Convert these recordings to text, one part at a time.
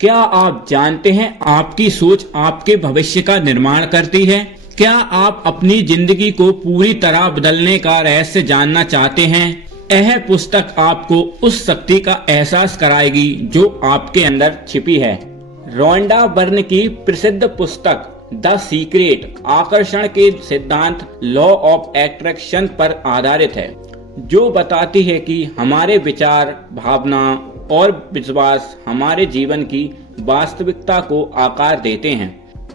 क्या आप जानते हैं आपकी सोच आपके भविष्य का निर्माण करती है? क्या आप अपनी जिंदगी को पूरी तरह बदलने का रहस्य जानना चाहते हैं? यह पुस्तक आपको उस शक्ति का एहसास कराएगी जो आपके अंदर छिपी है। रोंडा बर्न की प्रसिद्ध पुस्तक द सीक्रेट आकर्षण के सिद्धांत लॉ ऑफ अट्रैक्शन पर आधारित है, जो बताती है कि हमारे विचार, भावना और विश्वास हमारे जीवन की वास्तविकता को आकार देते हैं।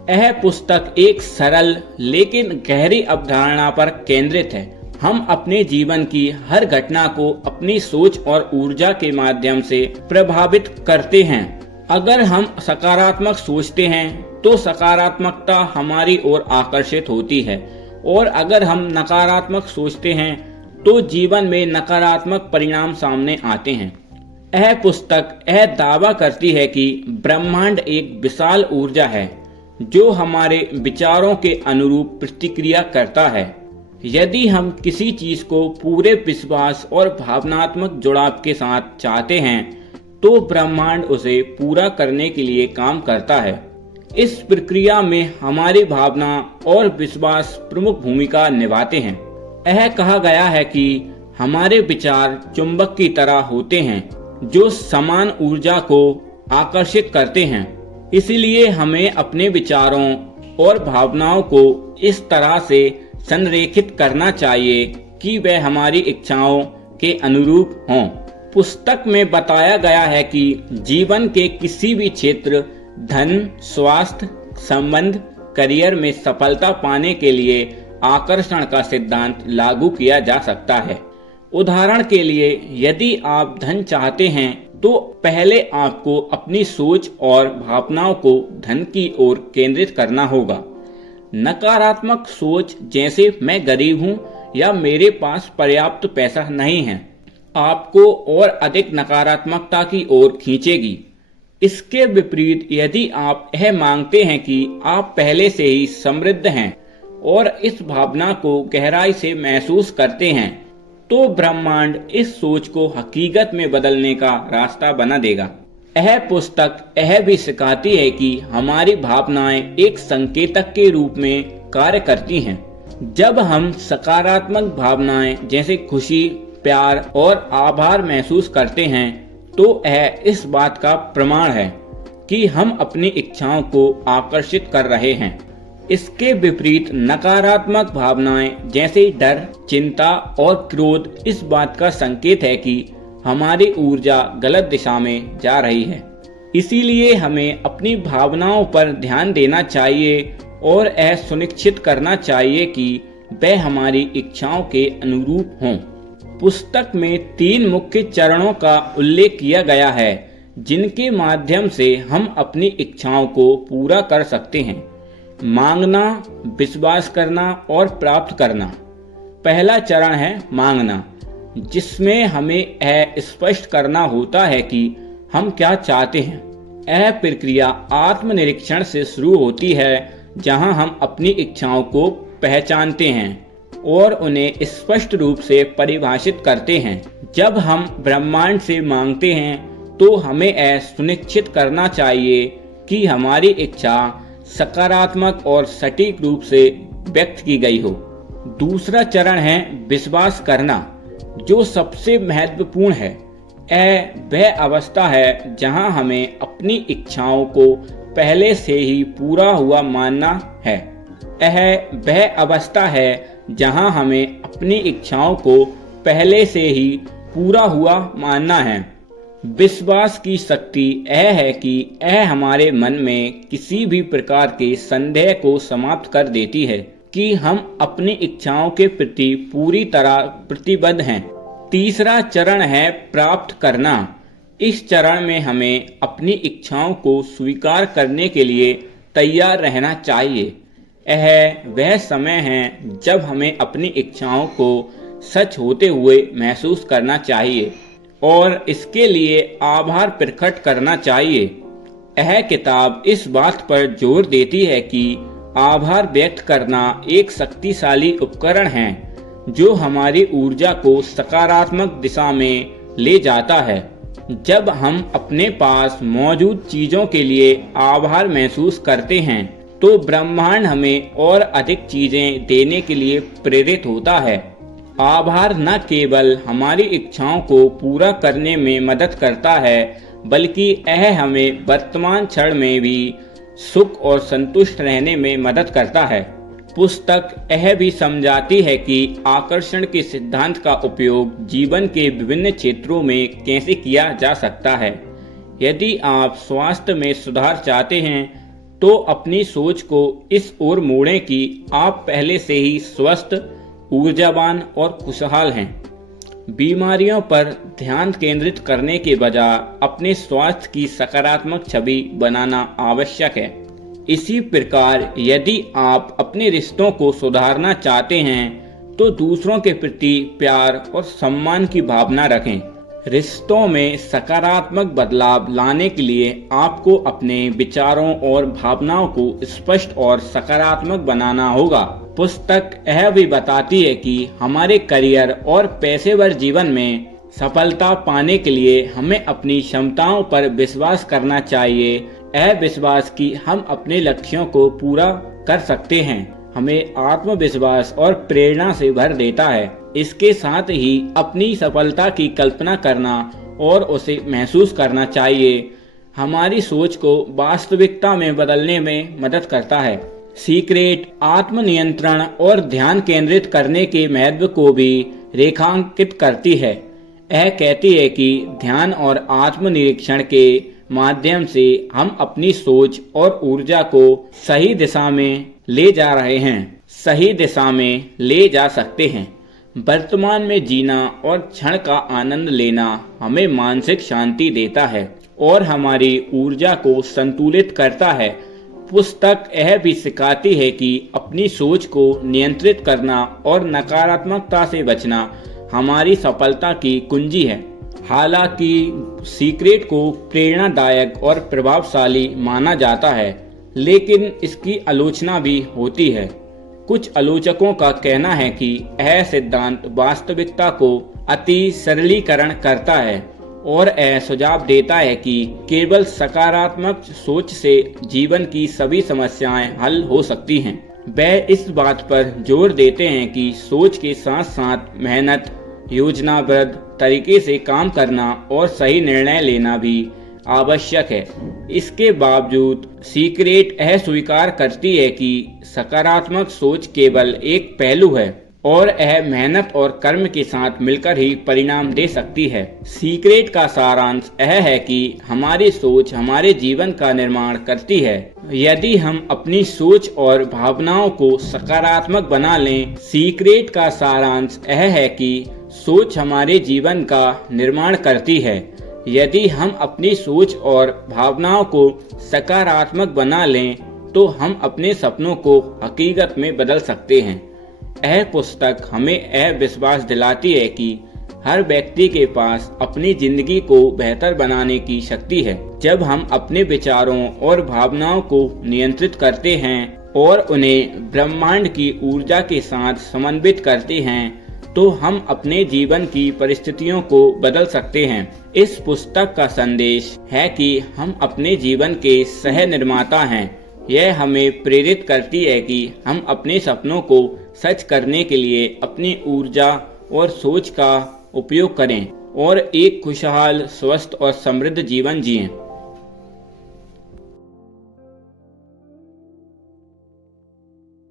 यह पुस्तक एक सरल लेकिन गहरी अवधारणा पर केंद्रित है। हम अपने जीवन की हर घटना को अपनी सोच और ऊर्जा के माध्यम से प्रभावित करते हैं। अगर हम सकारात्मक सोचते हैं तो सकारात्मकता हमारी ओर आकर्षित होती है, और अगर हम नकारात्मक सोचते हैं तो जीवन में नकारात्मक परिणाम सामने आते हैं। यह पुस्तक यह दावा करती है कि ब्रह्मांड एक विशाल ऊर्जा है जो हमारे विचारों के अनुरूप प्रतिक्रिया करता है। यदि हम किसी चीज को पूरे विश्वास और भावनात्मक जुड़ाव के साथ चाहते हैं तो ब्रह्मांड उसे पूरा करने के लिए काम करता है। इस प्रक्रिया में हमारी भावना और विश्वास प्रमुख भूमिका निभाते हैं। यह कहा गया है कि हमारे विचार चुंबक की तरह होते हैं जो समान ऊर्जा को आकर्षित करते हैं। इसलिए हमें अपने विचारों और भावनाओं को इस तरह से संरेखित करना चाहिए कि वे हमारी इच्छाओं के अनुरूप हों। पुस्तक में बताया गया है कि जीवन के किसी भी क्षेत्र, धन, स्वास्थ्य, संबंध, करियर में सफलता पाने के लिए आकर्षण का सिद्धांत लागू किया जा सकता है। उदाहरण के लिए, यदि आप धन चाहते हैं तो पहले आपको अपनी सोच और भावनाओं को धन की ओर केंद्रित करना होगा। नकारात्मक सोच जैसे मैं गरीब हूं या मेरे पास पर्याप्त पैसा नहीं है, आपको और अधिक नकारात्मकता की ओर खींचेगी। इसके विपरीत, यदि आप यह मांगते हैं कि आप पहले से ही समृद्ध हैं और इस भावना को गहराई से महसूस करते हैं, तो ब्रह्मांड इस सोच को हकीकत में बदलने का रास्ता बना देगा। यह पुस्तक यह भी सिखाती है कि हमारी भावनाएं एक संकेतक के रूप में कार्य करती हैं। जब हम सकारात्मक भावनाएं जैसे खुशी, प्यार और आभार महसूस करते हैं तो यह इस बात का प्रमाण है कि हम अपनी इच्छाओं को आकर्षित कर रहे हैं। इसके विपरीत नकारात्मक भावनाएं जैसे डर, चिंता और क्रोध इस बात का संकेत है कि हमारी ऊर्जा गलत दिशा में जा रही है। इसीलिए हमें अपनी भावनाओं पर ध्यान देना चाहिए और यह सुनिश्चित करना चाहिए कि वे हमारी इच्छाओं के अनुरूप हों। पुस्तक में 3 मुख्य चरणों का उल्लेख किया गया है जिनके माध्यम से हम अपनी इच्छाओं को पूरा कर सकते हैं: मांगना, विश्वास करना और प्राप्त करना। पहला चरण है मांगना, जिसमें हमें यह स्पष्ट करना होता है कि हम क्या चाहते हैं। यह प्रक्रिया आत्मनिरीक्षण से शुरू होती है, जहां हम अपनी इच्छाओं को पहचानते हैं और उन्हें स्पष्ट रूप से परिभाषित करते हैं। जब हम ब्रह्मांड से मांगते हैं तो हमें यह सुनिश्चित करना चाहिए कि हमारी इच्छा सकारात्मक और सटीक रूप से व्यक्त की गई हो। दूसरा चरण है विश्वास करना, जो सबसे महत्वपूर्ण है। यह वह अवस्था है जहां हमें अपनी इच्छाओं को पहले से ही पूरा हुआ मानना है। यह वह अवस्था है जहां हमें अपनी इच्छाओं को पहले से ही पूरा हुआ मानना है। विश्वास की शक्ति यह है कि यह हमारे मन में किसी भी प्रकार के संदेह को समाप्त कर देती है कि हम अपनी इच्छाओं के प्रति पूरी तरह प्रतिबद्ध हैं। तीसरा चरण है प्राप्त करना। इस चरण में हमें अपनी इच्छाओं को स्वीकार करने के लिए तैयार रहना चाहिए। यह वह समय है जब हमें अपनी इच्छाओं को सच होते हुए महसूस करना चाहिए और इसके लिए आभार प्रकट करना चाहिए। यह किताब इस बात पर जोर देती है कि आभार व्यक्त करना एक शक्तिशाली उपकरण है जो हमारी ऊर्जा को सकारात्मक दिशा में ले जाता है जब हम अपने पास मौजूद चीजों के लिए आभार महसूस करते हैं तो ब्रह्मांड हमें और अधिक चीजें देने के लिए प्रेरित होता है। आभार न केवल हमारी इच्छाओं को पूरा करने में मदद करता है बल्कि यह हमें वर्तमान क्षण में भी सुख और संतुष्ट रहने में मदद करता है। पुस्तक यह भी समझाती है कि आकर्षण के सिद्धांत का उपयोग जीवन के विभिन्न क्षेत्रों में कैसे किया जा सकता है। यदि आप स्वास्थ्य में सुधार चाहते हैं तो अपनी सोच को इस ओर मोड़ें कि आप पहले से ही स्वस्थ, ऊर्जावान और खुशहाल हैं। बीमारियों पर ध्यान केंद्रित करने के बजाय अपने स्वास्थ्य की सकारात्मक छवि बनाना आवश्यक है। इसी प्रकार यदि आप अपने रिश्तों को सुधारना चाहते हैं तो दूसरों के प्रति प्यार और सम्मान की भावना रखें। रिश्तों में सकारात्मक बदलाव लाने के लिए आपको अपने विचारों और भावनाओं को स्पष्ट और सकारात्मक बनाना होगा। पुस्तक यह भी बताती है कि हमारे करियर और पेशेवर जीवन में सफलता पाने के लिए हमें अपनी क्षमताओं पर विश्वास करना चाहिए। यह विश्वास कि हम अपने लक्ष्यों को पूरा कर सकते हैं हमें आत्मविश्वास और प्रेरणा से भर देता है। इसके साथ ही अपनी सफलता की कल्पना करना और उसे महसूस करना चाहिए हमारी सोच को वास्तविकता में बदलने में मदद करता है। सीक्रेट आत्मनियंत्रण और ध्यान केंद्रित करने के महत्व को भी रेखांकित करती है। यह कहती है कि ध्यान और आत्मनिरीक्षण के माध्यम से हम अपनी सोच और ऊर्जा को सही दिशा में ले जा सकते हैं। वर्तमान में जीना और क्षण का आनंद लेना हमें मानसिक शांति देता है और हमारी ऊर्जा को संतुलित करता है। पुस्तक यह भी सिखाती है कि अपनी सोच को नियंत्रित करना और नकारात्मकता से बचना हमारी सफलता की कुंजी है। हालांकि सीक्रेट को प्रेरणादायक और प्रभावशाली माना जाता है, लेकिन इसकी आलोचना भी होती है। कुछ आलोचकों का कहना है कि यह सिद्धांत वास्तविकता को अति सरलीकरण करता है और यह सुझाव देता है कि केवल सकारात्मक सोच से जीवन की सभी समस्याएं हल हो सकती हैं। वह इस बात पर जोर देते हैं कि सोच के साथ साथ मेहनत, योजनाबद्ध तरीके से काम करना और सही निर्णय लेना भी आवश्यक है। इसके बावजूद सीक्रेट यह स्वीकार करती है कि सकारात्मक सोच केवल एक पहलू है और यह मेहनत और कर्म के साथ मिलकर ही परिणाम दे सकती है। सीक्रेट का सारांश यह है कि हमारी सोच हमारे जीवन का निर्माण करती है। यदि हम अपनी सोच और भावनाओं को सकारात्मक बना लें, सीक्रेट का सारांश यह है कि सोच हमारे जीवन का निर्माण करती है। यदि हम अपनी सोच और भावनाओं को सकारात्मक बना लें तो हम अपने सपनों को हकीकत में बदल सकते हैं। यह पुस्तक हमें यह विश्वास दिलाती है कि हर व्यक्ति के पास अपनी जिंदगी को बेहतर बनाने की शक्ति है। जब हम अपने विचारों और भावनाओं को नियंत्रित करते हैं और उन्हें ब्रह्मांड की ऊर्जा के साथ समन्वित करते हैं तो हम अपने जीवन की परिस्थितियों को बदल सकते हैं। इस पुस्तक का संदेश है कि हम अपने जीवन के सह निर्माता हैं। यह हमें प्रेरित करती है कि हम अपने सपनों को सच करने के लिए अपनी ऊर्जा और सोच का उपयोग करें और एक खुशहाल, स्वस्थ और समृद्ध जीवन जिएं।